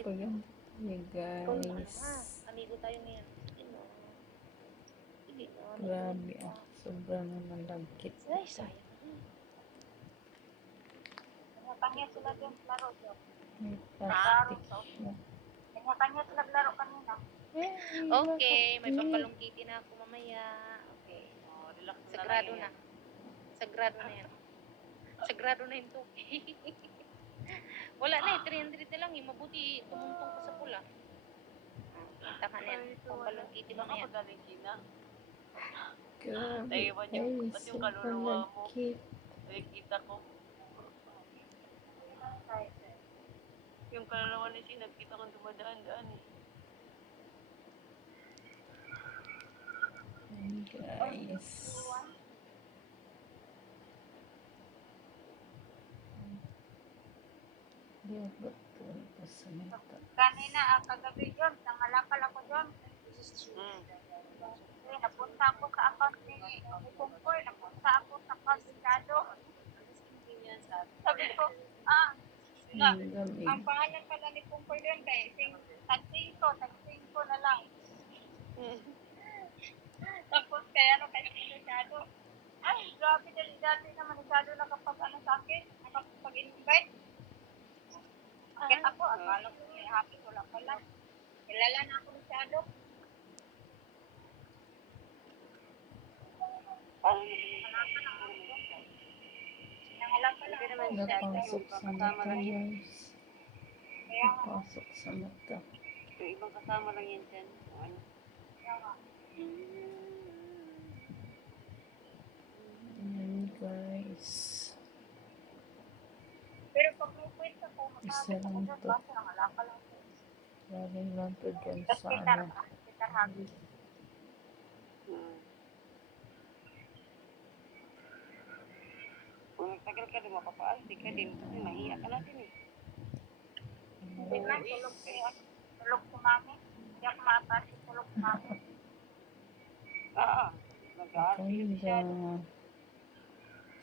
Napaganda niya, Ikaw naman, guys. ha? Amigo tayo ngayon. Sige na. Sige na. Grabe, sobrang naman lagkit Ay, ito. sayang. Kanya sila din laro yun. May plastic siya. Kanya sila laro kanina. Okay, may pampalungkiti na ako mamaya. Okay. Relax na Sagrado lang na. yan. Sagrado na yan. Sagrado na yung toke. Wala na eh, 300 na lang eh. Mabuti tumuntong ka sa pula. Kita ka na yan. Pampalungkiti mamaya. Nakapagaling China. Grabe, Naiwan yung, ay, ba't yung sobrang kaluluwa mo? lagkit. Nakikita ko. Yung kaluluwa ni China, nakita kong dumadaan-daan eh. Ay, guys. Yung bato pa sa mata. Kanina, kagabi yun, nangalakal ako yun. Napunta ako sa account ni Pungkoy, napunta ako sa account ni Dado. Sabi ko, ang pangalan pala ni Pungkoy doon kay tag-5 na lang. Tapos kaya kay Dado. Ay, grabe dati naman ni Dado nakapag sa akin, nakapag-invite. Bakit ako, akala ko happy, wala pala. Kilala na ako ni Dado. Napasok sa mata, guys. Napasok sa mata. Yung ibang kasama lang yan dyan. Ano? Ayan, guys. Pero pag may kwenta ko, Isa lang to. Galing lang to dyan sa ano. Kung nagtagal ka din mapapaalti ka din, kasi mahiya ka natin eh. Hindi man, tulog si mami. Hindi ako makapasok, tulog si mami. Nag-aalti yun siya. Ganda.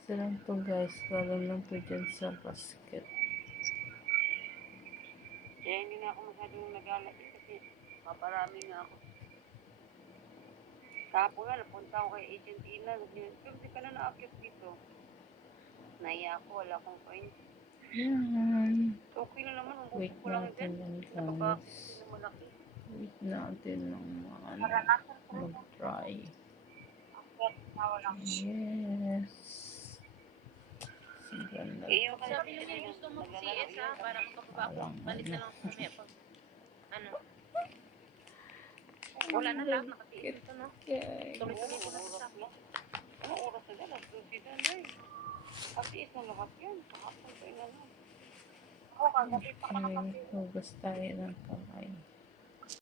Isa lang to, guys. Galing lang to dyan sa basket. Kaya hindi na ako masyadong nag-alala eh, kasi paparami nga ako. Kahapon nga, napunta ako kay Agent Ina. Pero di ka na naakyat dito. Naiya ako, wala akong coin. Yan. Okay na naman, ang Wait buko ko lang natin dyan. yan, Nababa guys. ako na malaki. Wait natin ng ano, mag-try. Yes. Sobrang Eh, yung Sabi nyo yan, gusto mo CS ha, para makababa ako. Balik na lang ako mamaya pag, ano. Wala na lahat, nakatiis ito, no? Okay. Tuloy-tuloy ko na sa Anong oras na dyan? Alas 12 na na eh. Pati isang lahat yan. Kahapon kayo na lang. Okay, hugas tayo ng kamay.